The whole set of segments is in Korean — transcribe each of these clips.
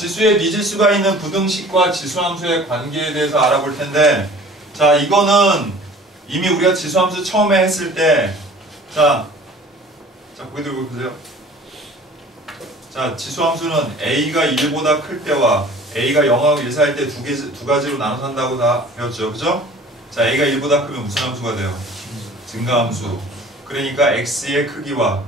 지수에 미지수가 있는 부등식과 지수함수의 관계에 대해서 알아볼 텐데, 자, 이거는 이미 우리가 지수함수 처음에 했을 때, 자, 고개 들고 보세요. 자, 지수함수는 A가 1보다 클 때와 A가 0하고 1 사이일 때 두 가지로 나눠서 한다고 다 배웠죠. 그죠? 자, A가 1보다 크면 무슨 함수가 돼요? 증가함수. 그러니까 X의 크기와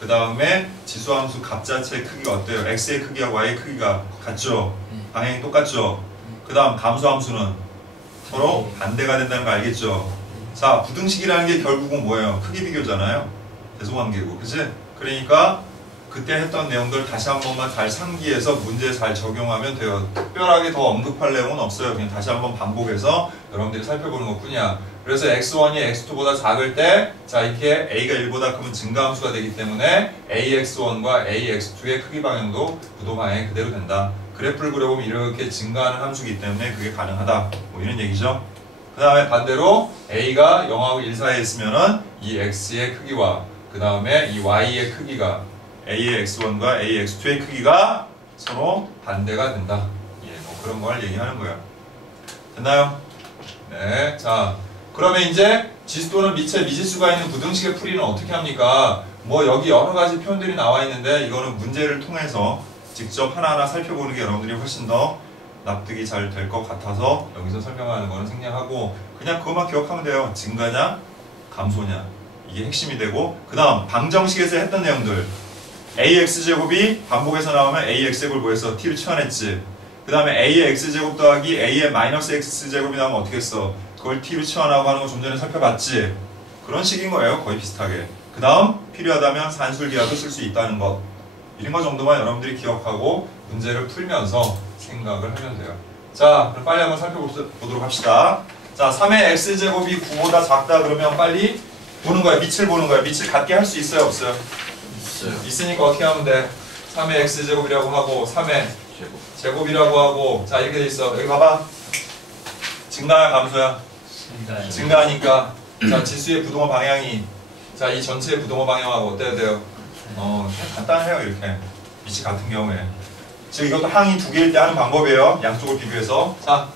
그 다음에 지수함수 값 자체의 크기가 어때요? X의 크기와 Y의 크기가 같죠? 방향이 똑같죠? 그 다음 감소함수는 서로 반대가 된다는 거 알겠죠? 자, 부등식이라는 게 결국은 뭐예요? 크기 비교잖아요. 대소관계고. 그치? 그러니까 그때 했던 내용들 다시 한 번만 잘 상기해서 문제에 잘 적용하면 돼요. 특별하게 더 언급할 내용은 없어요. 그냥 다시 한번 반복해서 여러분들이 살펴보는 것 뿐이야. 그래서 x1이 x2보다 작을 때, 자, 이렇게 a가 1보다 크면 증가함수가 되기 때문에 ax1과 ax2의 크기 방향도 부도 방향이 그대로 된다. 그래프를 그려보면 이렇게 증가하는 함수이기 때문에 그게 가능하다. 뭐 이런 얘기죠. 그 다음에 반대로 a가 0하고 1 사이에 있으면은 이 x의 크기와 그 다음에 이 y의 크기가 a의 x1과 a의 x2의 크기가 서로 반대가 된다. 예, 뭐 그런 걸 얘기하는 거예요. 됐나요? 네, 자, 그러면 이제 지수 또는 미체 미지수가 있는 부등식의 풀이는 어떻게 합니까? 뭐 여기 여러 가지 표현들이 나와 있는데 이거는 문제를 통해서 직접 하나하나 살펴보는 게 여러분들이 훨씬 더 납득이 잘 될 것 같아서 여기서 설명하는 거는 생략하고 그냥 그것만 기억하면 돼요. 증가냐, 감소냐. 이게 핵심이 되고 그 다음 방정식에서 했던 내용들 ax제곱이 반복해서 나오면 ax제곱을 뭐했어? t를 치환했지. 그 다음에 a의 x제곱 더하기 a의 마이너스 x제곱이 나오면 어떻게 했어? 그걸 t로 치환하고 하는 거 좀 전에 살펴봤지? 그런 식인 거예요. 거의 비슷하게. 그 다음 필요하다면 산술기라도 쓸 수 있다는 것. 이런 거 정도만 여러분들이 기억하고 문제를 풀면서 생각을 하면 돼요. 자, 그럼 빨리 한번 살펴보도록 합시다. 자, 3의 x제곱이 9보다 작다 그러면 빨리 보는 거야. 밑을 보는 거야. 밑을 같게 할 수 있어요? 없어요? 있어요. 있으니까 어떻게 하면 돼? 3의 x제곱이라고 하고 3의 제곱이라고 하고 자, 이렇게 돼 있어. 여기 봐봐. 증가야 감소야? 증가하니까 자, 지수의 부동호 방향이 자, 이 전체의 부동호 방향하고 어때야 돼요? 간단해요. 이렇게 밑이 같은 경우에 즉 이것도 항이 두 개일 때 하는 방법이에요. 양쪽을 비교해서 자,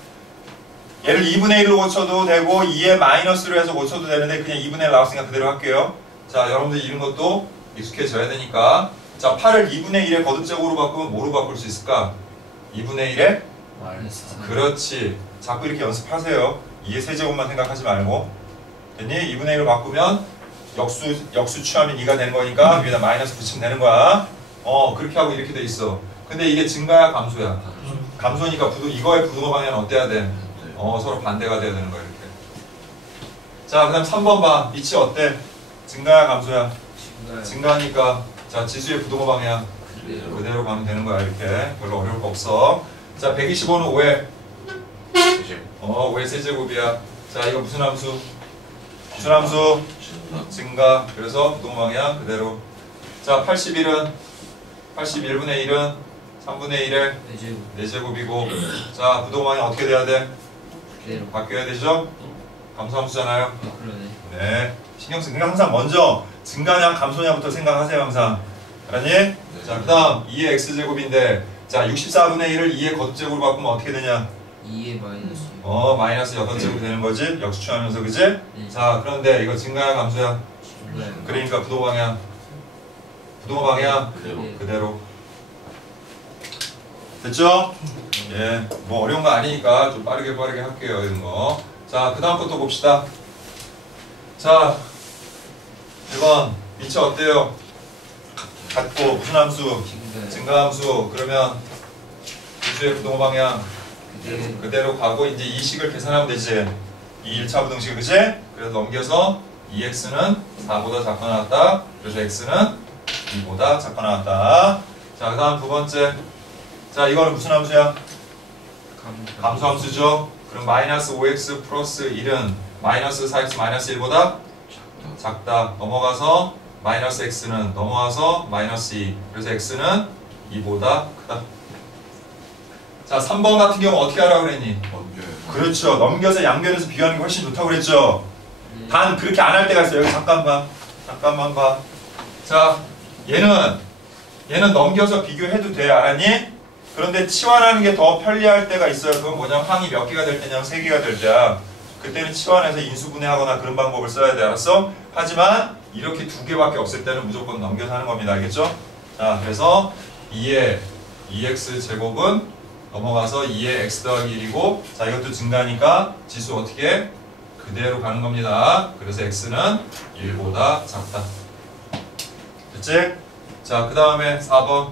얘를 2분의 1로 고쳐도 되고 2의 마이너스로 해서 고쳐도 되는데 그냥 2분의 1 나왔으니까 그대로 할게요. 자, 여러분들 이런 것도 익숙해져야 되니까 자, 8을 2분의 1의 거듭제곱으로 바꾸면 뭐로 바꿀 수 있을까? 2분의 1의 그렇지. 자꾸 이렇게 연습하세요. 2의 세제곱만 생각하지 말고 됐니? 2분의 1로 바꾸면 역수 취하면 2가 되는 거니까 위에다 마이너스 붙이면 되는 거야. 그렇게 하고 이렇게 돼 있어. 근데 이게 증가야 감소야? 감소니까 이거의 부동호 방향은 어때야 돼? 서로 반대가 돼야 되는 거야 이렇게. 자, 그 다음 3번 봐. 밑이 어때? 증가야 감소야? 증가하니까 자, 지수의 부동호 방향 그대로 가면 되는 거야 이렇게. 별로 어려울 거 없어. 자, 125는 5의 5의 세제곱이야. 자, 이거 무슨 함수? 무슨 함수? 증가. 그래서 부동호 방향 그대로. 자, 81은 81분의 1은 3분의 1의 4제곱이고 자, 부동호 방향 어떻게 돼야 돼? 바뀌어야 되죠? 감소함수잖아요. 네, 신경 쓰니까 항상 먼저 증가냐 감소냐부터 생각하세요. 항상 알았니? 네. 자, 그 다음 2의 x제곱인데 자, 64분의 1을 2의 거듭제곱으로 바꾸면 어떻게 되냐? 2의 마이너스 마이너스 6제곱이 되는 거지? 역수취하면서 그지? 네. 자, 그런데 이거 증가야 감소야? 그러니까 부동호 방향 그대로. 됐죠? 예, 뭐 어려운 거 아니니까 좀 빠르게 할게요. 이런 거. 자, 그 다음 것도 봅시다. 자, 1번 밑이 어때요? 같고 무슨 함수? 증가함수. 그러면 지수의 부동호 방향 그대로 가고 이제 이 식을 계산하면 되지. 이 1차 부등식 그지? 그래서 넘겨서 2x는 4보다 작거 나왔다. 그래서 x는 2보다 작거 나왔다. 자, 그 다음 두 번째. 자, 이거는 무슨 함수야? 감소함수죠. 그럼 마이너스 5x 플러스 1은 마이너스 4x 마이너스 1보다 작다. 넘어가서 마이너스 x는 넘어와서 마이너스 2. 그래서 x는 2보다 크다. 자, 3번 같은 경우 어떻게 하라고 그랬니? 그렇죠. 넘겨서 양변에서 비교하는 게 훨씬 좋다고 그랬죠. 단 그렇게 안 할 때가 있어요. 여기 잠깐만 봐. 자, 얘는 넘겨서 비교해도 돼. 알았니? 그런데 치환하는 게 더 편리할 때가 있어요. 그건 뭐냐면 항이 몇 개가 될 때냐면 3개가 될 때야. 그때는 치환해서 인수분해하거나 그런 방법을 써야 돼. 알았어? 하지만 이렇게 2개밖에 없을 때는 무조건 넘겨서 하는 겁니다. 알겠죠? 자, 그래서 2의 2x 제곱은 넘어가서 2의 x 더하기 1이고, 자, 이것도 증가하니까 지수 어떻게? 그대로 가는 겁니다. 그래서 x는 1보다 작다. 됐지? 자, 그 다음에 4번.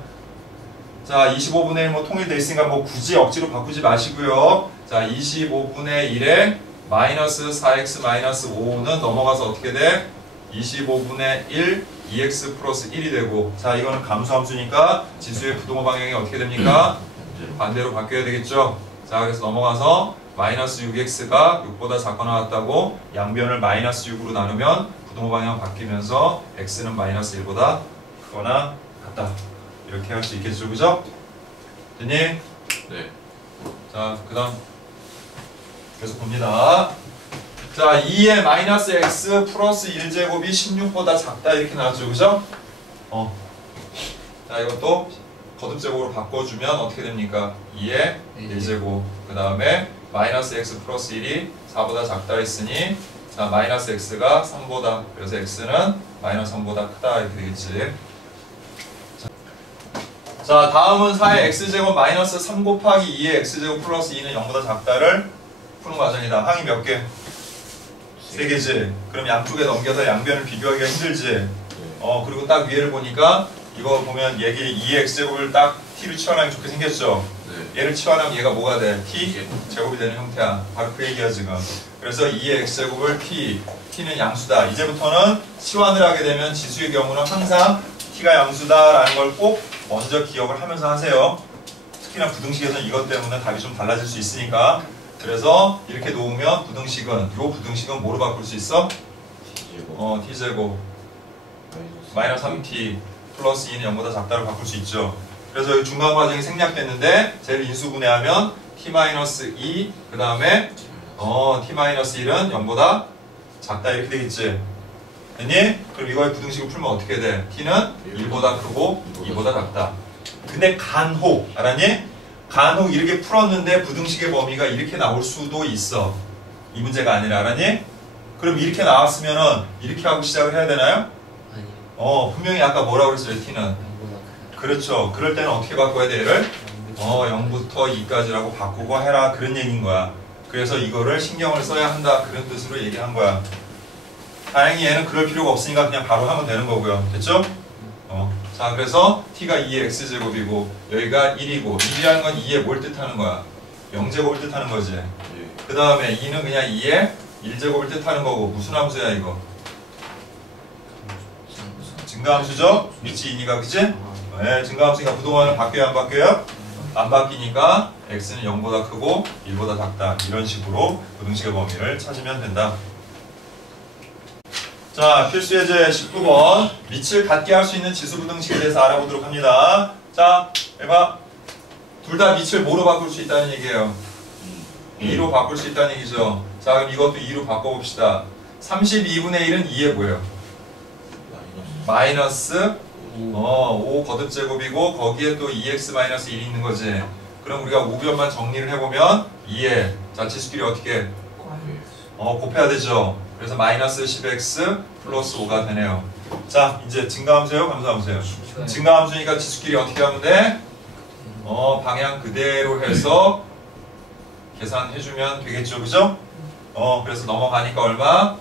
자, 25분의 1 뭐 통일돼 있으니까 뭐 굳이 억지로 바꾸지 마시고요. 자, 25분의 1에 마이너스 4x 마이너스 5는 넘어가서 어떻게 돼? 25분의 1 2x 플러스 1이 되고, 자, 이거는 감수함수니까 지수의 부동호 방향이 어떻게 됩니까? 반대로 바뀌어야 되겠죠? 자, 그래서 넘어가서 마이너스 6x가 6보다 작거 나왔다고 양변을 마이너스 6으로 나누면 부동호 방향 바뀌면서 x는 마이너스 1보다 크거나 같다. 이렇게 할 수 있겠죠, 그죠? 됐니? 네. 자, 그 다음 계속 봅니다. 자, 2의 마이너스 x 플러스 1제곱이 16보다 작다 이렇게 나왔죠, 그죠? 자, 이것도 거듭제곱으로 바꿔주면 어떻게 됩니까? 2의 1제곱, 그 다음에 마이너스 x 플러스 1이 4보다 작다 했으니, 자, 마이너스 x가 3보다, 그래서 x는 마이너스 3보다 크다 이렇게 되겠지. 자, 다음은 4의 x제곱 마이너스 3 곱하기 2의 x제곱 플러스 2는 0보다 작다를 푸는 과정이다. 항이 몇 개? 3개지. 그럼 양쪽에 넘겨서 양변을 비교하기가 힘들지. 그리고 딱 위에를 보니까 이거 보면 얘기 2의 x제곱을 딱 t로 치환하면 좋게 생겼죠. 네. 얘를 치환하면 얘가 뭐가 돼? t 제곱이 되는 형태야. 바로 그 얘기야 지금. 그래서 2의 x제곱을 t는 양수다. 이제부터는 치환을 하게 되면 지수의 경우는 항상 t가 양수다라는 걸 꼭 먼저 기억을 하면서 하세요. 특히나 부등식에서는 이것 때문에 답이 좀 달라질 수 있으니까. 그래서 이렇게 놓으면 부등식은, 요 부등식은 뭐로 바꿀 수 있어? t제곱 마이너스 3t 플러스 2는 0보다 작다로 바꿀 수 있죠. 그래서 이 중간 과정이 생략됐는데 쟤를 인수분해하면 t-2 그 다음에 t-1은 0보다 작다 이렇게 되겠지. 됐니? 그럼 이거의 부등식을 풀면 어떻게 돼? t는 1보다 크고 2보다 작다. 근데 간혹, 알았니? 간혹 이렇게 풀었는데 부등식의 범위가 이렇게 나올 수도 있어. 이 문제가 아니라, 알았니? 그럼 이렇게 나왔으면은 이렇게 하고 시작을 해야 되나요? 아니요. 분명히 아까 뭐라고 그랬어요, t는? 0보다 크다. 그렇죠. 그럴 때는 어떻게 바꿔야 돼, 얘를? 0부터 2까지라고 바꾸고 해라. 그런 얘기인 거야. 그래서 이거를 신경을 써야 한다. 그런 뜻으로 얘기한 거야. 다행히 얘는 그럴 필요가 없으니까 그냥 바로 하면 되는 거고요. 됐죠? 자, 그래서 t가 2의 x제곱이고 여기가 1이고 1이라는 건 2의 뭘 뜻하는 거야? 0제곱을 뜻하는 거지. 그 다음에 2는 그냥 2의 1제곱을 뜻하는 거고 무슨 함수야 이거? 증가함수죠? 밑이 2니까 그치? 네, 증가함수니까 부동안은 바뀌어요 안 바뀌어요? 안 바뀌니까 x는 0보다 크고 1보다 작다. 이런 식으로 부등식의 범위를 찾으면 된다. 자, 필수 예제 19번. 밑을 같게 할 수 있는 지수 부등식에 대해서 알아보도록 합니다. 자, 해봐. 둘 다 밑을 뭐로 바꿀 수 있다는 얘기예요? 2로 바꿀 수 있다는 얘기죠. 자, 그럼 이것도 2로 바꿔봅시다. 32분의 1은 2에 뭐예요? 마이너스 5 거듭제곱이고 거기에 또 2x-1이 있는 거지. 그럼 우리가 우변만 정리를 해보면 2에, 자, 지수끼리 어떻게? 곱해야 되죠. 그래서 마이너스 10x 플러스 5가 되네요. 자, 이제 증가함수예요? 감소함수예요? 증가함수니까 지수끼리 어떻게 하면 돼? 방향 그대로 해서 계산해주면 되겠죠, 그죠? 그래서 넘어가니까 얼마?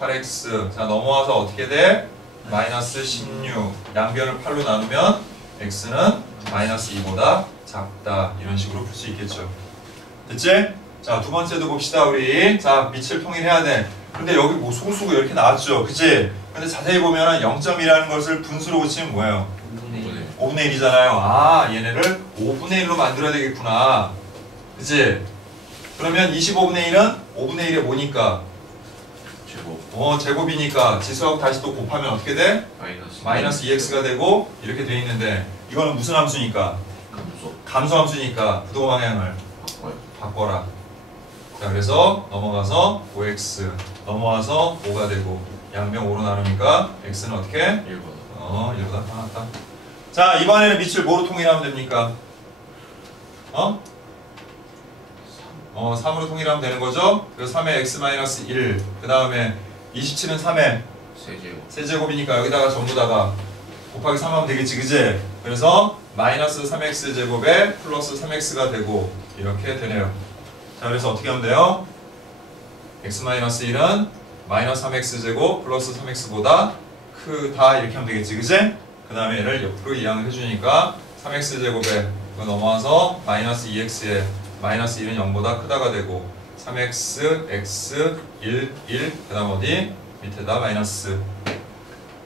8x. 자, 넘어와서 어떻게 돼? 마이너스 16. 양변을 8로 나누면 x는 마이너스 2보다 작다. 이런 식으로 풀 수 있겠죠. 됐지? 자, 두 번째도 봅시다, 우리. 자, 밑을 통일해야 돼. 근데 여기 뭐 소수가 이렇게 나왔죠, 그치? 근데 자세히 보면은 0점이라는 것을 분수로 붙이면 뭐예요? 5분의 1이잖아요. 아, 얘네를 5분의 1로 만들어야 되겠구나. 그치? 그러면 25분의 1은 5분의 1에 뭐니까? 제곱이니까 지수하고 다시 또 곱하면 어떻게 돼? 마이너스 2x가 되고 이렇게 돼 있는데 이거는 무슨 함수니까? 감소함수니까 부동호 방향을 바꿔라. 자, 그래서 넘어가서 5x 넘어와서 5가 되고 양변 5로 나누니까 x는 어떻게? 1보다 1보다 나왔다. 자, 이번에는 밑을 뭐로 통일하면 됩니까? 3으로 통일하면 되는 거죠. 그래서 3의 x-1 그 다음에 27은 3의 세제곱이니까 여기다가 전부 다가 곱하기 3하면 되겠지, 그지? 그래서 마이너스 3x제곱에 플러스 3x가 되고 이렇게 되네요. 자, 그래서 어떻게 하면 돼요? x-1은 마이너스 3x제곱 플러스 3x보다 크다 이렇게 하면 되겠지, 그지? 그 다음에 얘를 옆으로 이항을 해주니까 3x제곱에 넘어와서 마이너스 2x에 마이너스 1은 0보다 크다가 되고 3x, x, 1, 그 다음 어디? 밑에다 마이너스.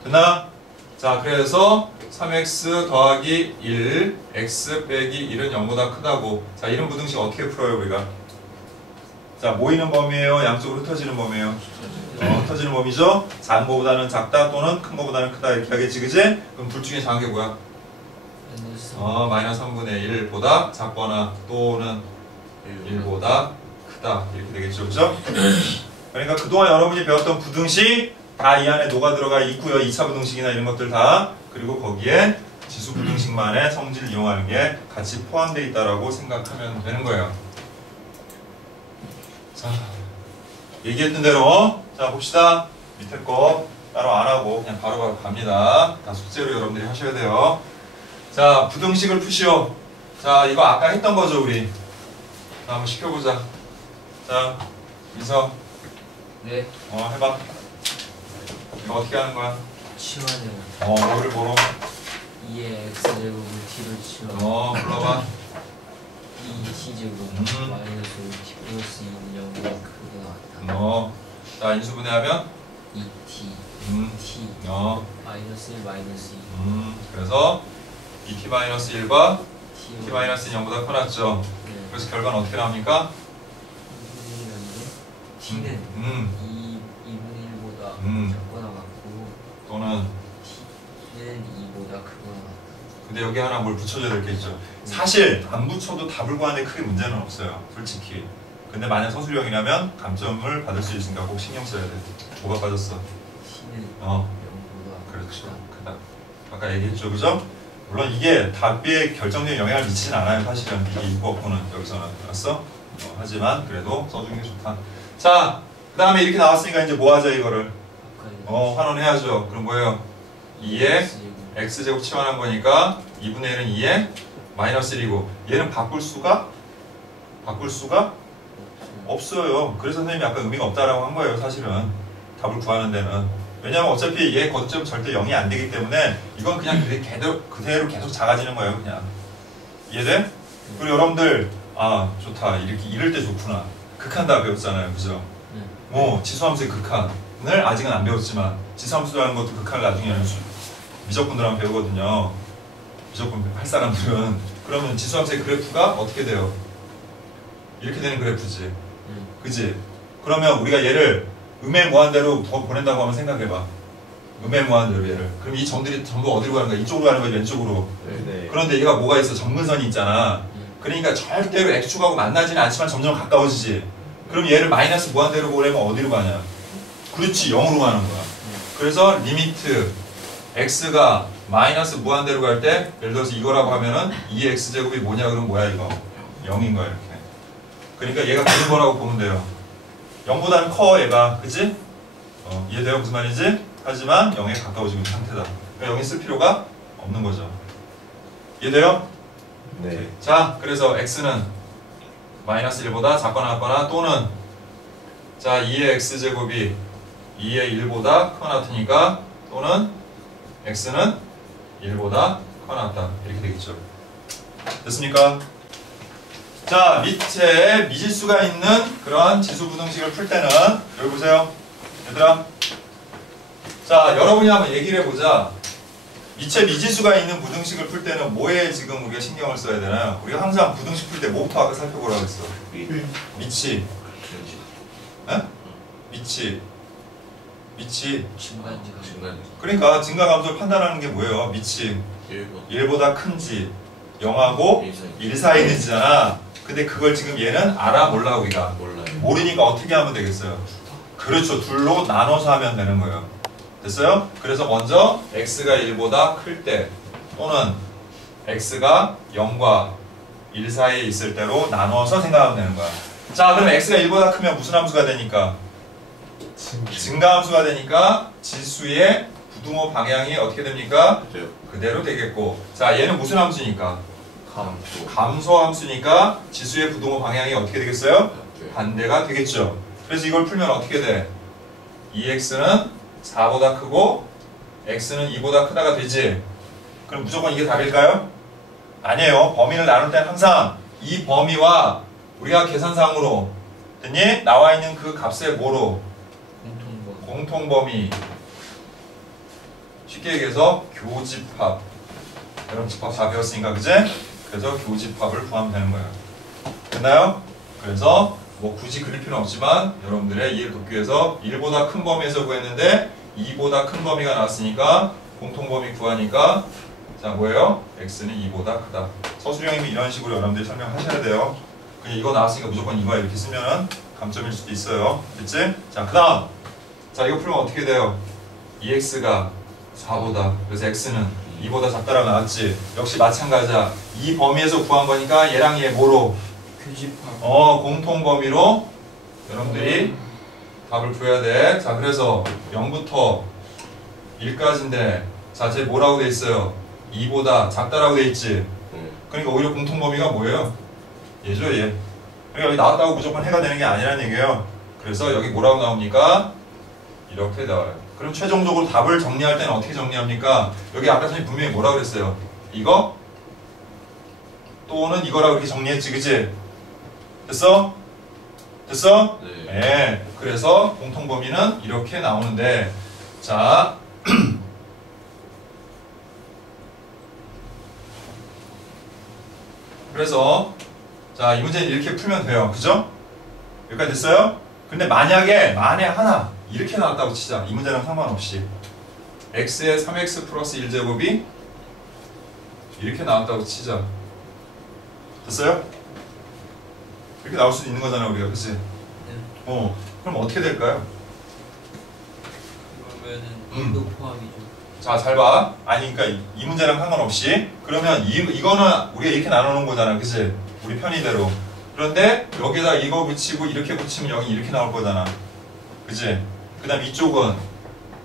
됐나? 자, 그래서 3x 더하기 1, x 빼기 1은 0보다 크다고. 자, 이런 부등식 어떻게 풀어요, 우리가? 자, 모이는 범위예요? 양쪽으로 흩어지는 범위예요? 흩어지는 범위죠? 작은 거보다는 작다 또는 큰 거보다는 크다 이렇게 하겠지, 그지? 그럼 둘 중에 작은 게 뭐야? 마이너스 3분의 1보다 작거나 또는 1보다 크다 이렇게 되겠죠, 그죠? 그러니까 그동안 여러분이 배웠던 부등식 다 이 안에 녹아 들어가 있고요. 2차 부등식이나 이런 것들 다. 그리고 거기에 지수 부등식만의 성질을 이용하는 게 같이 포함되어 있다라고 생각하면 되는 거예요. 자, 얘기했던 대로 자 봅시다. 밑에 거 따로 안 하고 그냥 바로바로 갑니다. 다 숙제로 여러분들이 하셔야 돼요. 자, 부등식을 푸시오. 자, 이거 아까 했던 거죠, 우리. 자, 한번 시켜보자. 자, 민서. 네. 해봐. 이거 어떻게 하는 거야? 치환해요. 뭐를 보러? 2의 x제곱을 t로 치환. 불러봐. 2t제곱 마이너스 5t 플러스 2는 0보다 크게 나왔다. 자, 인수분해하면? 2t t 마이너스 1 마이너스 2 그래서 2t-1과 t t-1이 0보다 커놨죠. 네. 그래서 결과는 어떻게 나옵니까? 2분의 1인데 t는 2분의 1보다 작거나 같고 또는 t는 2보다 크거나 같다. 근데 여기 하나 뭘 붙여줘야 될 게 있죠. 사실 안 붙여도 답을 구하는데 크게 문제는 없어요, 솔직히. 근데 만약 서술형이라면 감점을 받을 수 있으니까 꼭 신경 써야 돼. 뭐가 빠졌어? t는 0보다 그렇죠. 크다. 아까 얘기했죠, 그죠? 물론 이게 답에 결정적인 영향을 미치진 않아요, 사실은. 이게 있고 없고는 여기서는. 알았어? 하지만 그래도 써주는 게 좋다. 자, 그 다음에 이렇게 나왔으니까 이제 뭐 하자, 이거를? 환원해야죠. 그럼 뭐예요? 2에 x제곱 치환한 거니까 2분의 1은 2에 마이너스 1이고 얘는 바꿀 수가 없어요. 그래서 선생님이 아까 의미가 없다라고 한 거예요, 사실은. 답을 구하는 데는. 왜냐면 어차피 얘 거점 절대 0이 안 되기 때문에 이건 그냥 그대로 계속 작아지는 거예요, 그냥. 이해돼? 그리고 여러분들 좋다. 이럴 때 좋구나. 극한다 배웠잖아요, 그죠? 지수함수의 극한을 아직은 안 배웠지만 지수함수라는 것도 극한을 나중에 미적분들하면 배우거든요. 미적분 할 사람들은. 그러면 지수함수의 그래프가 어떻게 돼요? 이렇게 되는 그래프지. 그지? 그러면 우리가 얘를 음의 무한대로 보낸다고 하면 생각해봐. 음의 무한대로 얘를. 그럼 이 점들이 전부 어디로 가는 거야? 이쪽으로 가는 거야? 왼쪽으로? 네. 그런데 얘가 뭐가 있어? 점근선이 있잖아. 그러니까 절대로 x축하고 만나지는 않지만 점점 가까워지지. 그럼 얘를 마이너스 무한대로 보내면 어디로 가냐? 그렇지, 0으로 가는 거야. 그래서 리미트 x가 마이너스 무한대로 갈 때 예를 들어서 이거라고 하면은 2x제곱이 뭐냐 그러면 뭐야 이거? 0인 거야 이렇게. 그러니까 얘가 되는 거라고 보면 돼요. 0보다는 커 얘가. 그치? 이해돼요? 무슨 말인지? 하지만 0에 가까워지고 있는 상태다. 그러니까 0이 쓸 필요가 없는 거죠. 이해돼요? 네. 자, 그래서 x는 마이너스 1보다 작거나 같거나 또는 자 2의 x제곱이 2의 1보다 크거나 같으니까 또는 x는 1보다 크거나 같다. 이렇게 되겠죠. 됐습니까? 자, 밑에 미지수가 있는 그런 지수부등식을 풀 때는 여기 보세요. 얘들아. 자, 여러분이 한번 얘기를 해보자. 밑에 미지수가 있는 부등식을 풀 때는 뭐에 지금 우리가 신경을 써야 되나요? 우리가 항상 부등식 풀 때 뭐부터 아까 살펴보라고 했어? 밑이. 에? 밑이. 그러니까 증가감소를 판단하는 게 뭐예요? 밑이 1보다 큰지 0하고 1 사이에 있는지잖아. 근데 그걸 지금 얘는 알아 몰라 우리가? 모르니까 어떻게 하면 되겠어요? 그렇죠. 둘로 나눠서 하면 되는 거예요. 됐어요? 그래서 먼저 x가 1보다 클 때 또는 x가 0과 1 사이에 있을 때로 나눠서 생각하면 되는 거야. 자, 그럼 x가 1보다 크면 무슨 함수가 되니까? 증가함수가 되니까 지수의 부등호 방향이 어떻게 됩니까? 그대로 되겠고. 자, 얘는 무슨 함수니까? 감소함수니까 지수의 부등호 방향이 어떻게 되겠어요? 반대가 되겠죠. 그래서 이걸 풀면 어떻게 돼? 2x는 4보다 크고 x는 2보다 크다가 되지. 그럼 무조건 이게 답일까요? 아니에요. 범위를 나눌 때는 항상 이 범위와 우리가 계산상으로 됐니? 나와 있는 그 값의 뭐로? 공통범위. 쉽게 얘기해서 교집합. 여러분 집합 다 배웠으니까 그제? 그래서 교집합을 구하면 되는 거예요. 됐나요? 그래서 뭐 굳이 그릴 필요는 없지만 여러분들의 이해를 돕기 위해서 1보다 큰 범위에서 구했는데 2보다 큰 범위가 나왔으니까 공통범위 구하니까 자 뭐예요? x는 2보다 크다. 서술형이면 이런 식으로 여러분들이 설명하셔야 돼요. 그냥 이거 나왔으니까 무조건 이거야 이렇게 쓰면은 감점일 수도 있어요. 됐지? 자 그 다음 자 이거 풀면 어떻게 돼요? 2x가 4보다 그래서 x는 2보다 작다라고 나왔지. 역시 마찬가지야. 이 범위에서 구한 거니까 얘랑 얘 뭐로? 교집합. 공통 범위로 여러분들이 답을 구해야 돼. 자 그래서 0부터 1까지인데 자 쟤 뭐라고 돼 있어요? 2보다 작다라고 돼 있지. 그러니까 오히려 공통 범위가 뭐예요? 얘죠 얘. 그러니까 여기 나왔다고 무조건 해가 되는 게 아니라는 얘기예요. 그래서 여기 뭐라고 나옵니까? 이렇게 나와요. 그럼 최종적으로 답을 정리할 때는 어떻게 정리합니까? 여기 아까 선생님 분명히 뭐라고 그랬어요? 이거? 또는 이거라고 이렇게 정리했지 그치? 됐어? 됐어? 네. 그래서 공통범위는 이렇게 나오는데 자 그래서 자 이 문제는 이렇게 풀면 돼요. 그죠? 여기까지 됐어요? 근데 만약에 만에 하나 이렇게 나왔다고 치자. 이 문제랑 상관없이 x의 3x 플러스 1제곱이 이렇게 나왔다고 치자. 됐어요? 이렇게 나올 수도 있는 거잖아 우리가. 그치? 그럼 어떻게 될까요? 그러면은 1도 포함이죠. 자, 잘 봐. 아니, 그러니까 이 문제랑 상관없이 그러면 이거는 우리가 이렇게 나눠놓은 거잖아. 그치? 우리 편의대로. 그런데 여기다 이거 붙이고 이렇게 붙이면 여기 이렇게 나올 거잖아. 그치? 그 다음 이쪽은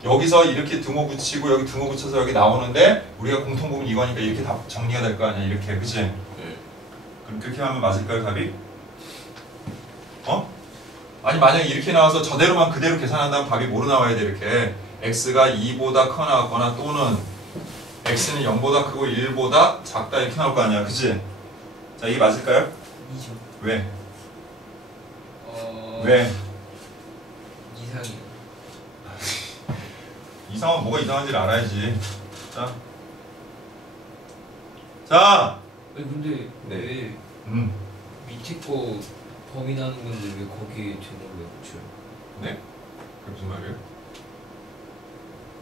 여기서 이렇게 등호 붙이고 여기 등호 붙여서 여기 나오는데 우리가 공통부분 이거니까 이렇게 다 정리가 될 거 아니야. 이렇게. 그치? 그럼 그렇게 하면 맞을까요, 답이? 아니 만약에 이렇게 나와서 저대로만 그대로 계산한다면 답이 뭐로 나와야 돼? 이렇게 x가 2보다 커 나왔거나 또는 x는 0보다 크고 1보다 작다 이렇게 나올 거 아니야. 그치? 자 이게 맞을까요? 아니죠. 왜? 왜? 이상이요. 이상은 뭐가 이상한지를 알아야지. 자 아니 근데 왜 밑에 거 범위 나는 건데 왜 거기에 제목을 왜 붙여요? 네? 그게 무슨 말이에요?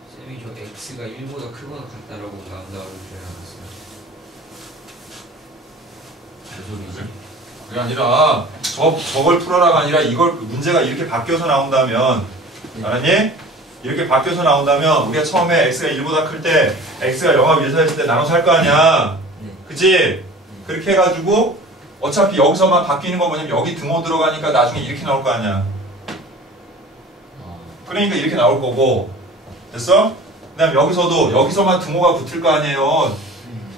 쌤이 저 x가 1보다 크거나 같다라고 나온다고 그러지 않았어요? 무슨 소리지? 그게 아니라 저걸 풀어라가 아니라 이걸 문제가 이렇게 바뀌어서 나온다면 알았니? 이렇게 바뀌어서 나온다면 우리가 처음에 x가 1보다 클 때 x가 0하고 1 사이일 때 나눠서 할 거 아니야. 그치? 그렇게 해가지고 어차피 여기서만 바뀌는 건 뭐냐면 여기 등호 들어가니까 나중에 이렇게 나올 거 아니야. 그러니까 이렇게 나올 거고. 됐어? 그 다음 여기서만 등호가 붙을 거 아니에요.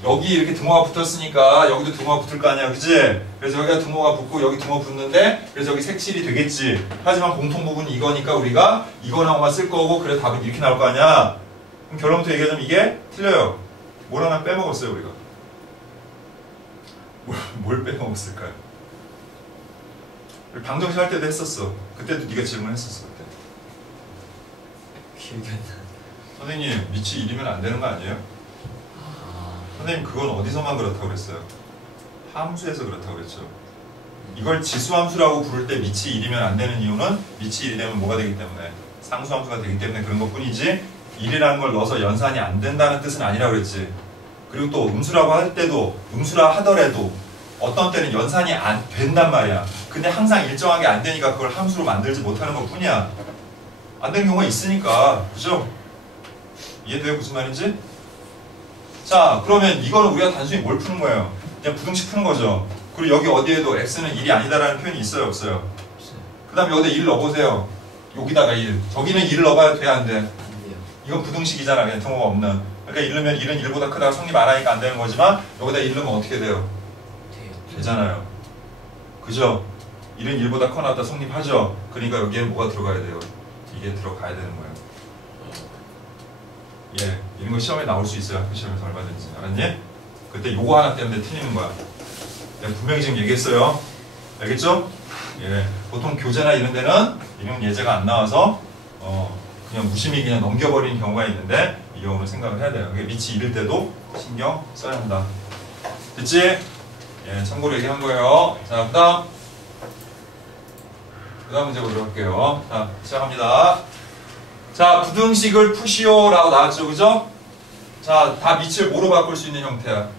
여기 이렇게 등호가 붙었으니까 여기도 등호가 붙을 거 아니야. 그치? 그래서 여기가 등호가 붙고 여기 등호 붙는데 그래서 여기 색칠이 되겠지. 하지만 공통부분이 이거니까 우리가 이거나만 쓸 거고 그래서 답은 이렇게 나올 거 아니야. 그럼 결론부터 얘기하자면 이게 틀려요. 뭘 하나 빼먹었어요 우리가. 뭘 빼먹었을까요? 방정식 할 때도 했었어. 그때도 네가 질문했었어. 그때. 기억이 안 나. 선생님 밑이 1이면 안 되는 거 아니에요? 선생님 그건 어디서만 그렇다고 그랬어요? 함수에서 그렇다고 그랬죠. 이걸 지수함수라고 부를 때 밑이 1이면 안 되는 이유는 밑이 1이 되면 뭐가 되기 때문에 상수함수가 되기 때문에 그런 것 뿐이지 1이라는 걸 넣어서 연산이 안 된다는 뜻은 아니라고 그랬지. 그리고 또 음수라고 할 때도 음수라 하더라도 어떤 때는 연산이 안 된단 말이야. 근데 항상 일정하게 안 되니까 그걸 함수로 만들지 못하는 것 뿐이야. 안 되는 경우가 있으니까. 그죠? 이해돼요? 무슨 말인지? 자 그러면 이거는 우리가 단순히 뭘 푸는 거예요? 그냥 부등식 푸는 거죠. 그리고 여기 어디에도 x는 1이 아니다라는 표현이 있어요, 없어요? 그 다음에 여기다 1 넣어보세요. 여기다가 1. 저기는 1을 넣어봐야 돼, 안 돼? 안 돼요. 이건 부등식이잖아, 그냥 등호가 없는. 그러니까 1 넣으면 1은 1보다 크다가 성립 안 하니까 안 되는 거지만 여기다 1 넣으면 어떻게 돼요? 돼요. 되잖아요. 그죠? 1은 1보다 커 나왔다 성립하죠? 그러니까 여기에 뭐가 들어가야 돼요? 이게 들어가야 되는 거예요. 예, 이런 거 시험에 나올 수 있어요. 학교 시험에서 얼마든지. 알았니? 그때 요거 하나 때문에 틀리는 거야. 내가 분명히 지금 얘기했어요. 알겠죠? 예, 보통 교재나 이런 데는 이런 예제가 안 나와서 그냥 무심히 그냥 넘겨버리는 경우가 있는데 이 경우는 생각을 해야 돼요. 밑이 1일 때도 신경 써야 한다. 됐지? 예, 참고로 얘기한 거예요. 자, 그 다음 문제 보도록 할게요. 자, 시작합니다. 자, 부등식을 푸시오라고 나왔죠, 그죠? 자, 다 밑을 뭐로 바꿀 수 있는 형태야?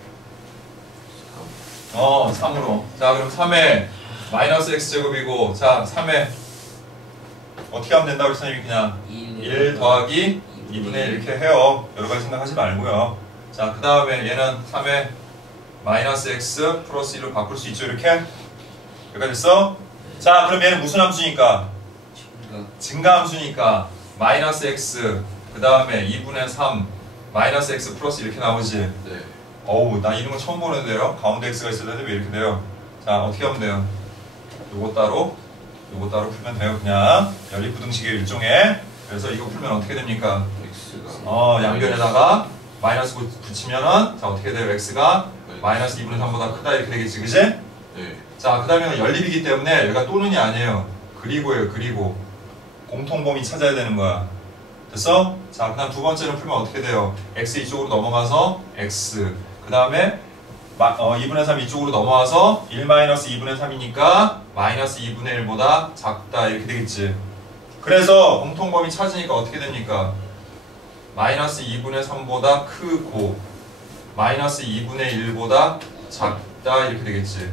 3으로. 자, 그럼 3에 마이너스 x제곱이고, 자, 3에 어떻게 하면 된다고 선생님이 그냥 1 더하기 2분의 1 이렇게 해요. 여러 가지 생각하지 말고요. 자, 그 다음에 얘는 3에 마이너스 x 플러스 1로 바꿀 수 있죠, 이렇게? 여기까지 됐어? 자, 그럼 얘는 무슨 함수니까? 증가함수니까 마이너스 x 그 다음에 2분의 3 마이너스 x 플러스 이렇게 나오지? 네. 어우, 나 이런 거 처음 보는데요. 가운데 x가 있어야 되는데 왜 이렇게 돼요? 자, 어떻게 하면 돼요? 요거 따로 풀면 돼요. 그냥 연립부등식의 일종의. 그래서 이거 풀면 어떻게 됩니까? x가 양변에다가 마이너스 붙이면은 자, 어떻게 돼요? x가 마이너스 2분의 3보다 크다 이렇게 되겠지, 그지? 네. 자, 그 다음에 연립이기 때문에 여기가 또는이 아니에요. 그리고예요, 그리고. 공통범위 찾아야 되는 거야. 됐어? 자, 그 다음 두 번째는 풀면 어떻게 돼요? x 이쪽으로 넘어가서 x. 그 다음에 2분의 3 이쪽으로 넘어와서 1-2분의 3이니까 마이너스 2분의 1보다 작다 이렇게 되겠지. 그래서 공통범위 찾으니까 어떻게 됩니까? 마이너스 2분의 3보다 크고 마이너스 2분의 1보다 작다 이렇게 되겠지.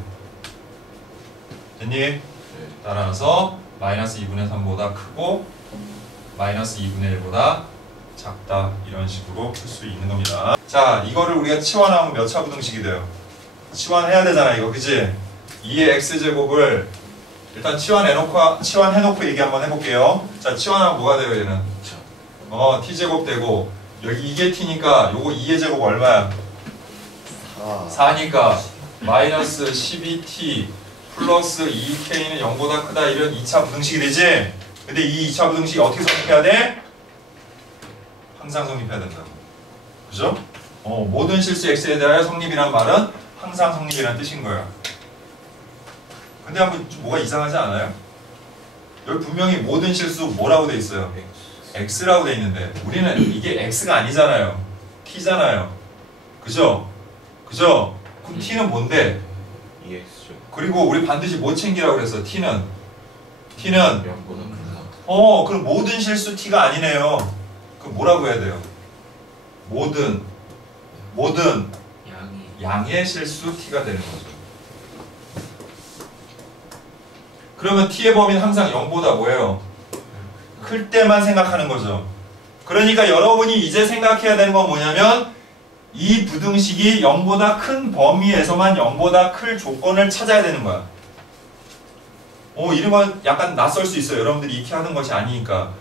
됐니? 네. 따라서 마이너스 2분의 3보다 크고 마이너스 2분의 1보다 작다 이런 식으로 풀 수 있는 겁니다. 자, 이거를 우리가 치환하면 몇 차 부등식이 돼요? 치환해야 되잖아 이거, 그지? 2의 x제곱을 일단 치환해놓고 얘기 한번 해볼게요. 자, 치환하면 뭐가 돼요 얘는? t제곱 되고 여기 이게 t니까 요거 2의 제곱 얼마야? 4니까 마이너스 12t 플러스 2k는 0보다 크다 이런 2차 부등식이 되지? 근데 이 2차 부등식이 어떻게 성립해야 돼? 항상 성립해야 된다고. 그죠? 모든 실수 x에 대하여 성립이란 말은 항상 성립이라는 뜻인 거야. 근데 한번 좀 뭐가 이상하지 않아요? 여기 분명히 모든 실수 뭐라고 돼 있어요? x라고 돼 있는데 우리는 이게 x가 아니잖아요. t잖아요. 그죠? 그죠? 그럼 t는 뭔데? EX죠. 그리고 우리 반드시 뭐 챙기라고 그랬어? t는 0보다 크다. 그럼 모든 실수 t가 아니네요. 그럼 뭐라고 해야 돼요? 모든 양의 실수 t가 되는 거죠. 그러면 t의 범위는 항상 0보다 뭐예요? 클 때만 생각하는 거죠. 그러니까 여러분이 이제 생각해야 되는 건 뭐냐면 이 부등식이 0보다 큰 범위에서만 0보다 클 조건을 찾아야 되는 거야. 이런 건 약간 낯설 수 있어요. 여러분들이 익히 하는 것이 아니니까.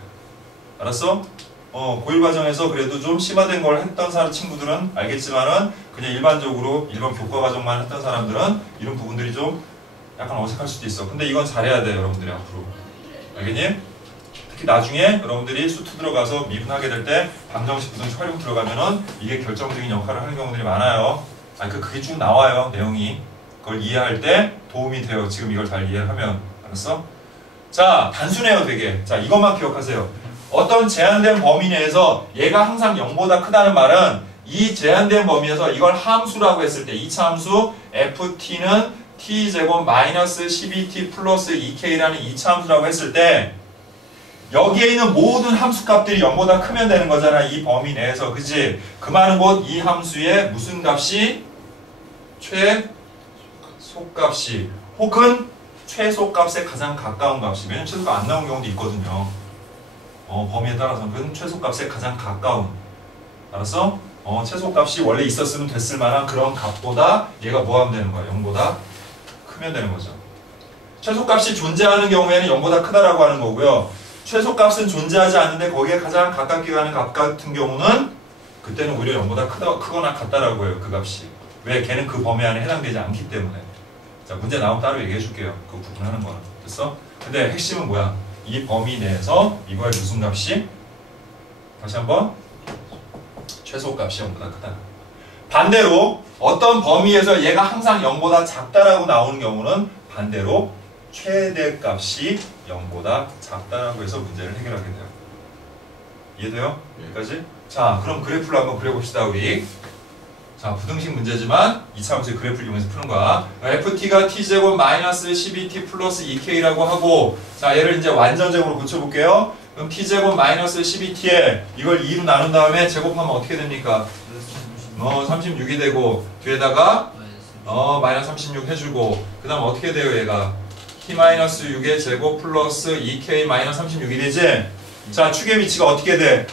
알았어? 고1 과정에서 그래도 좀 심화된 걸 했던 친구들은 알겠지만은 그냥 일반적으로 일반 교과 과정만 했던 사람들은 이런 부분들이 좀 약간 어색할 수도 있어. 근데 이건 잘해야 돼, 여러분들이 앞으로. 알겠니? 특히 나중에 여러분들이 수투 들어가서 미분하게 될 때 방정식, 부등식 활용 들어가면은 이게 결정적인 역할을 하는 경우들이 많아요. 그게 쭉 나와요, 내용이. 그걸 이해할 때 도움이 돼요. 지금 이걸 잘 이해하면. 알았어? 자, 단순해요, 되게. 자, 이것만 기억하세요. 어떤 제한된 범위 내에서 얘가 항상 0보다 크다는 말은 이 제한된 범위에서 이걸 함수라고 했을 때 2차 함수 ft는 t제곱 마이너스 12t 플러스 2k라는 2차 함수라고 했을 때 여기에 있는 모든 함수값들이 0보다 크면 되는 거잖아. 이 범위 내에서. 그치? 그 말은 곧 이 함수의 무슨 값이? 최소값이 혹은 최소값에 가장 가까운 값이. 왜냐면 최소값 안 나온 경우도 있거든요. 범위에 따라서는 그건 최소값에 가장 가까운. 알았어? 최소값이 원래 있었으면 됐을 만한 그런 값보다 얘가 뭐 하면 되는 거야? 0보다 크면 되는 거죠. 최소값이 존재하는 경우에는 0보다 크다라고 하는 거고요. 최소값은 존재하지 않는데 거기에 가장 가깝게 가는 값 같은 경우는 그때는 오히려 0보다 크거나 같다라고 해요. 그 값이. 왜? 걔는 그 범위 안에 해당되지 않기 때문에. 자, 문제 나오면 따로 얘기해 줄게요. 그 부분 하는 거는. 됐어? 근데 핵심은 뭐야? 이 범위 내에서 이거의 무슨 값이? 다시 한번. 최소값이 0보다 크다. 반대로 어떤 범위에서 얘가 항상 0보다 작다라고 나오는 경우는 반대로 최대값이 0보다 작다라고 해서 문제를 해결하게 돼요. 이해돼요? 여기까지? 자, 그럼 그래프를 한번 그려봅시다, 우리. 자, 부등식 문제지만 2차 함수의 그래프를 이용해서 푸는 거야. ft가 t제곱 마이너스 12t 플러스 2k라고 하고, 자, 얘를 이제 완전제곱으로 고쳐볼게요. 그럼 t제곱 마이너스 12t에 이걸 2로 나눈 다음에 제곱하면 어떻게 됩니까? 36이 되고, 뒤에다가 마이너스 36 해주고, 그 다음 어떻게 돼요, 얘가? t 마이너스 6의 제곱 플러스 2k 마이너스 36이 되지? 자, 축의 위치가 어떻게 돼?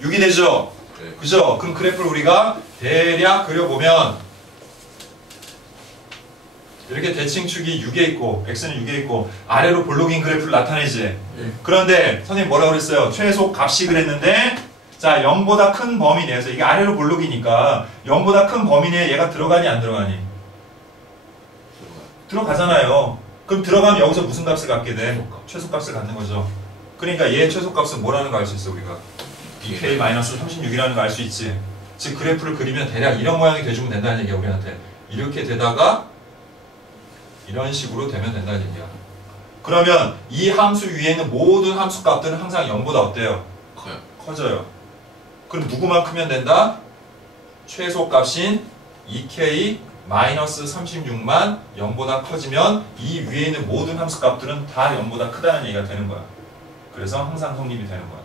6이 되죠? 네. 그죠? 그럼 그래프를 우리가 대략 그려보면 이렇게 대칭축이 6에 있고 x는 6에 있고 아래로 볼록인 그래프를 나타내지. 네. 그런데 선생님 뭐라고 그랬어요? 최소 값이 그랬는데 자 0보다 큰 범위 내에서 이게 아래로 볼록이니까 0보다 큰 범위 내에 얘가 들어가니 안 들어가니? 들어가잖아요. 그럼 들어가면 여기서 무슨 값을 갖게 돼? 최소값을 갖는 거죠. 그러니까 얘의 최소값은 뭐라는 거 알 수 있어 우리가? 2k-36이라는 거 알 수 있지. 즉 그래프를 그리면 대략 이런 모양이 돼주면 된다는 얘기야 우리한테. 이렇게 되다가 이런 식으로 되면 된다는 얘기야. 그러면 이 함수 위에 있는 모든 함수 값들은 항상 0보다 어때요? 커요. 커져요. 그럼 누구만 크면 된다? 최소값인 2k-36만 0보다 커지면 이 위에 있는 모든 함수 값들은 다 0보다 크다는 얘기가 되는 거야. 그래서 항상 성립이 되는 거야.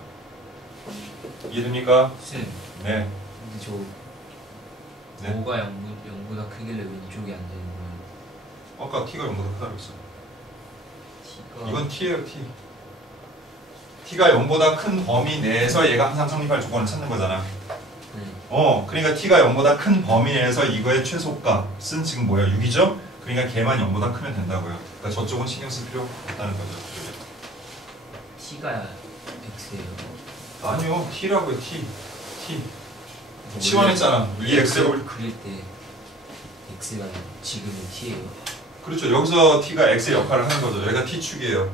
이해됩니까? 쌤, 네. 근데 저 네. 5가 0보다 크길래 왼쪽이 안 되는 거예요? 아까 t가 0보다 크다고 했어. T가 이건 t예요, t. t가 0보다 큰 범위 내에서 얘가 항상 성립할 조건을 찾는 거잖아. 네. 그러니까 t가 0보다 큰 범위 내에서 이거의 최소값은 지금 뭐야? 6이죠? 그러니까 걔만 0보다 크면 된다고요. 그러니까 저쪽은 신경 쓸 필요 없다는 거죠. T가 X예요. 아니요, t라고요, t. 치환했잖아. 이 x를. 그릴 때 X가 지금의 T예요. 그렇죠. 여기서 t가 x의 역할을 하는 거죠. 여기가 t축이에요.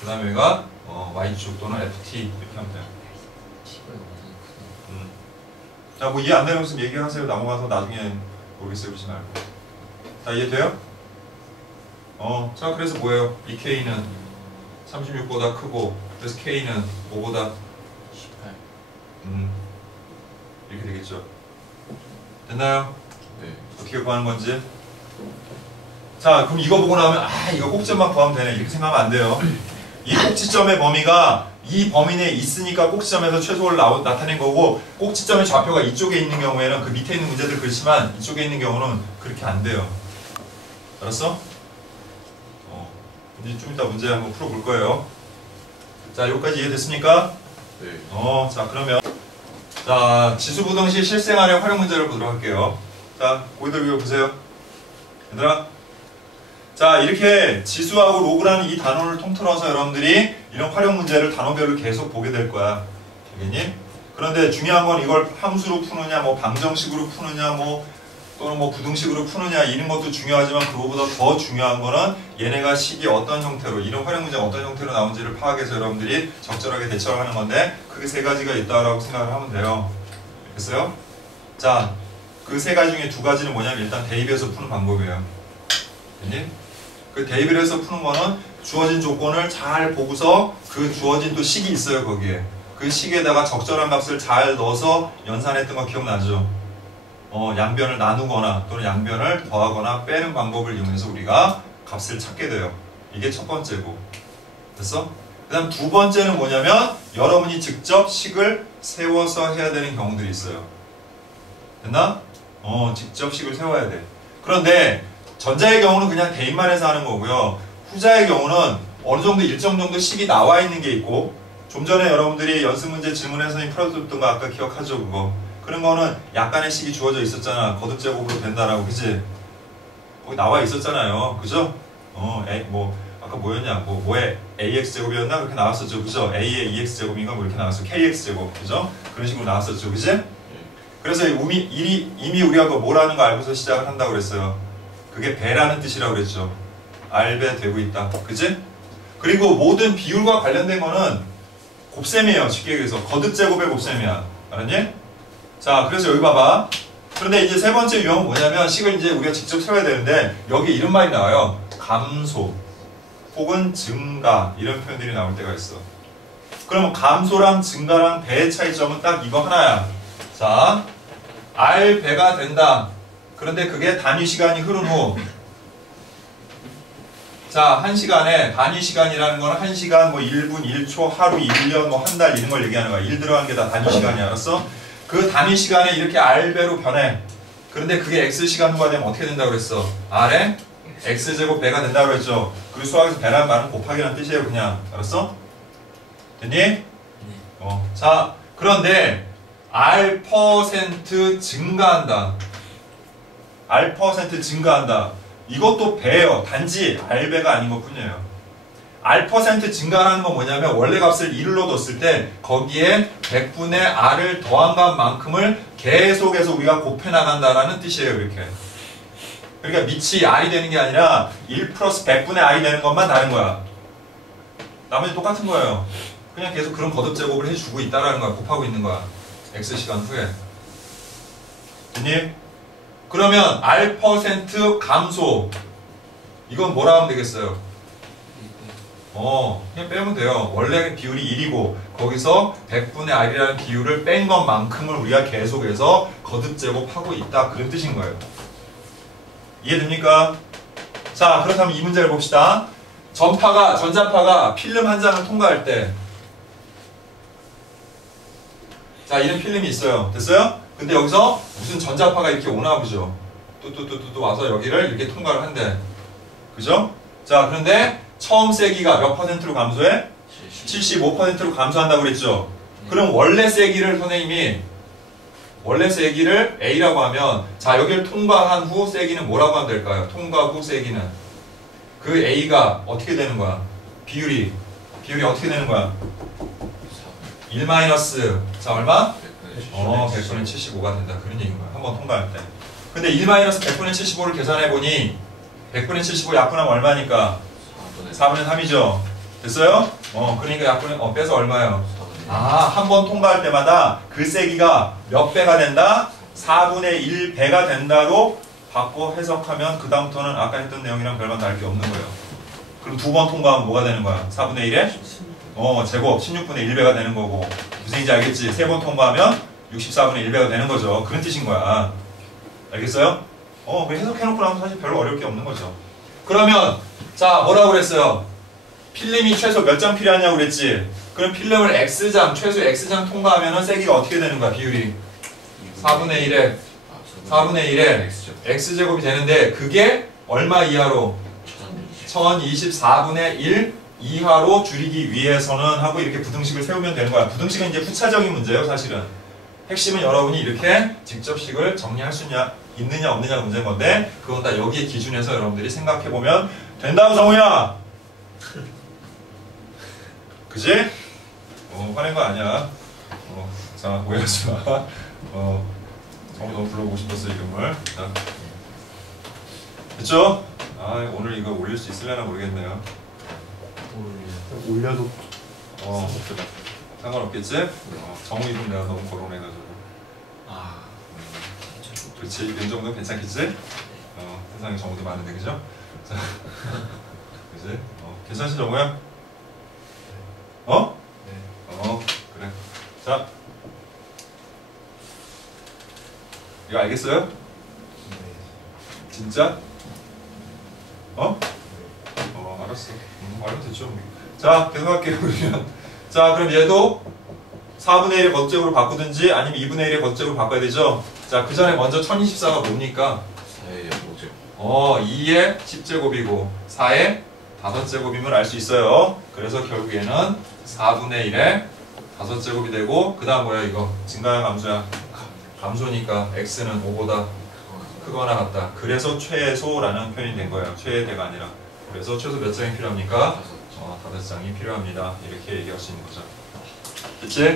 그 다음에 여기가 y축 또는 ft 이렇게 하면 돼요. T가 0보다 크다. 자, 뭐 이해 안 되는 것은 얘기하세요. 넘어가서 나중에 모르겠어요. 그러지 말고. 자, 이해돼요? 자, 그래서 뭐예요? 이 k는 36보다 크고 그래서 k는 5보다 18. 이렇게 되겠죠. 됐나요? 네. 어떻게 구하는 건지. 자, 그럼 이거 보고 나면 이거 꼭지점만 구하면 되네 이렇게 생각하면 안 돼요. 이 꼭지점의 범위가 이 범위 내에 있으니까 꼭지점에서 최소를 나타낸 거고, 꼭지점의 좌표가 이쪽에 있는 경우에는 그 밑에 있는 문제들 그렇지만 이쪽에 있는 경우는 그렇게 안 돼요. 알았어? 이제 좀 이따 문제 한번 풀어볼 거예요. 자, 여기까지 이해됐습니까? 네. 자, 그러면 자, 지수부등식 실생활의 활용 문제를 보도록 할게요. 자, 고기들 이거 보세요. 얘들아. 자, 이렇게 지수하고 로그라는 이 단어를 통틀어서 여러분들이 이런 활용 문제를 단어별로 계속 보게 될 거야. 알겠니? 그런데 중요한 건 이걸 함수로 푸느냐, 뭐 방정식으로 푸느냐, 뭐 또는 뭐 부등식으로 푸느냐 이런 것도 중요하지만 그거보다 더 중요한 거는 얘네가 식이 어떤 형태로, 이런 활용 문제가 어떤 형태로 나온지를 파악해서 여러분들이 적절하게 대처를 하는 건데, 그게 세 가지가 있다라고 생각을 하면 돼요. 됐어요? 자, 그 세 가지 중에 두 가지는 뭐냐면 일단 대입해서 푸는 방법이에요. 됐니? 그 대입을 해서 푸는 거는 주어진 조건을 잘 보고서 그 주어진 또 식이 있어요. 거기에 그 식에다가 적절한 값을 잘 넣어서 연산했던 거 기억나죠? 양변을 나누거나 또는 양변을 더하거나 빼는 방법을 이용해서 우리가 값을 찾게 돼요. 이게 첫 번째고. 됐어? 그 다음 두 번째는 뭐냐면 여러분이 직접 식을 세워서 해야 되는 경우들이 있어요. 됐나? 직접 식을 세워야 돼. 그런데 전자의 경우는 그냥 대입만 해서 하는 거고요. 후자의 경우는 어느 정도 일정 정도 식이 나와 있는 게 있고, 좀 전에 여러분들이 연습 문제 질문에 선생님 풀어줬던 거 아까 기억하죠? 그거. 그런 거는 약간의 식이 주어져 있었잖아. 거듭제곱으로 된다라고, 그치? 거기 나와 있었잖아요. 그죠? 아까 뭐였냐? 뭐의 AX제곱이었나? 그렇게 나왔었죠. 그죠? A의 EX제곱인가? 뭐 이렇게 나왔어. KX제곱. 그죠? 그런 식으로 나왔었죠. 그지? 그래서 이미 우리가 그 뭐라는 거 알고서 시작을 한다고 그랬어요. 그게 배라는 뜻이라고 그랬죠. 알배 되고 있다. 그지? 그리고 모든 비율과 관련된 거는 곱셈이에요. 쉽게 얘기해서 거듭제곱의 곱셈이야. 알았니? 자, 그래서 여기 봐봐. 그런데 이제 세 번째 유형은 뭐냐면 식을 이제 우리가 직접 세워야 되는데 여기 이런 말이 나와요. 감소 혹은 증가 이런 표현들이 나올 때가 있어. 그러면 감소랑 증가랑 배의 차이점은 딱 이거 하나야. 자, R배가 된다. 그런데 그게 단위 시간이 흐른 후 자, 1시간에 단위 시간이라는 건 1시간, 뭐 1분, 1초, 하루, 1년, 뭐 한 달 이런 걸 얘기하는 거야. 일 들어간 게 다 단위 시간이야. 알았어? 그 단위 시간에 이렇게 R배로 변해. 그런데 그게 X시간 후가 되면 어떻게 된다고 그랬어? R에 X제곱 배가 된다고 그랬죠? 그리고 수학에서 배라는 말은 곱하기라는 뜻이에요. 그냥. 알았어? 됐니? 자, 그런데 R% 증가한다. R% 증가한다. 이것도 배예요. 단지 R배가 아닌 것 뿐이에요. R% 증가하는 건 뭐냐면 원래 값을 1로 뒀을 때 거기에 100분의 R을 더한 값만큼을 계속해서 우리가 곱해 나간다라는 뜻이에요. 이렇게. 그러니까 밑이 R이 되는 게 아니라 1 플러스 100분의 R이 되는 것만 다른 거야. 나머지 똑같은 거예요. 그냥 계속 그런 거듭제곱을 해주고 있다라는 거야. 곱하고 있는 거야. X시간 후에. 됐니? 그러면 R% 감소. 이건 뭐라 하면 되겠어요? 그냥 빼면 돼요. 원래 비율이 1이고 거기서 100분의 R이라는 비율을 뺀 것만큼을 우리가 계속해서 거듭제곱하고 있다. 그런 뜻인 거예요. 이해됩니까? 자, 그렇다면 이 문제를 봅시다. 전자파가 필름 한 장을 통과할 때 자, 이런 필름이 있어요. 됐어요? 근데 여기서 무슨 전자파가 이렇게 오나 보죠. 뚜뚜뚜뚜 와서 여기를 이렇게 통과를 한대. 그죠? 자, 그런데 처음 세기가 몇 %로 감소해? 75%로 감소한다고 그랬죠. 그럼 원래 세기를 선생님이 원래 세기를 A라고 하면 자, 여기를 통과한 후 세기는 뭐라고 하면 될까요? 통과 후 세기는 그 A가 어떻게 되는 거야? 비율이 어떻게 되는 거야? 1 마이너스 자, 얼마? 100분의 75가 된다. 그런 얘기인 거야. 한번 통과할 때. 근데 1 마이너스 100분의 75를 계산해보니 100분의 75 약분하면 얼마니까? 4분의 3이죠. 됐어요? 그러니까 약분은 빼서 얼마예요? 한 번 통과할 때마다 그 세기가 몇 배가 된다? 4분의 1배가 된다로 바꿔 해석하면 그 다음부터는 아까 했던 내용이랑 별반 다를 게 없는 거예요. 그럼 두 번 통과하면 뭐가 되는 거야? 4분의 1에? 제곱 16분의 1배가 되는 거고 무슨 얘기인지 알겠지? 세 번 통과하면 64분의 1배가 되는 거죠. 그런 뜻인 거야. 알겠어요? 그 해석해놓고 나면 사실 별로 어려울 게 없는 거죠. 그러면 자, 뭐라고 그랬어요? 필름이 최소 몇 장 필요하냐고 그랬지? 그럼 필름을 X장, 최소 X장 통과하면 세기가 어떻게 되는 거야? 비율이 4분의 1에 X제곱이 되는데 그게 얼마 이하로? 1024분의 1 이하로 줄이기 위해서는 하고 이렇게 부등식을 세우면 되는 거야. 부등식은 이제 후차적인 문제예요. 사실은. 핵심은 여러분이 이렇게 직접 식을 정리할 수 있느냐 없느냐가 문제인 건데 그건 다 여기에 기준에서 여러분들이 생각해보면 된다고 정우야! 그지? 화낸 거 아니야. 자, 오해하지 마. 정우 너무 불러보고 싶었어, 이름을. 자. 됐죠? 오늘 이거 올릴 수 있으려나 모르겠네요. 올려도 상관없겠지? 정우 이름 내가 너무 거론해가지고. 그렇지, 이런 정도는 괜찮겠지? 세상에 정우도 많은데, 그죠? 자, 그지? 괜찮지, 정우야? 그래. 자, 이거 알겠어요? 진짜? 알았어. 알면 됐죠. 자, 계속 할게요, 그러면. 자, 그럼 얘도 4분의 1의 거듭제곱으로 바꾸든지 아니면 2분의 1의 거듭제곱으로 바꿔야 되죠? 자, 그 전에 먼저 1024가 뭡니까? 4의 5제곱. 2의 10제곱이고 4의 5제곱임을 알 수 있어요. 그래서 결국에는 4분의 1의 5제곱이 되고 그 다음 뭐야 이거? 증가야 감소야? 감소니까 x는 5보다 크거나 같다. 그래서 최소라는 표현이 된 거예요. 최대가 아니라. 그래서 최소 몇 장이 필요합니까? 5장이 필요합니다. 이렇게 얘기할 수 있는 거죠. 됐지?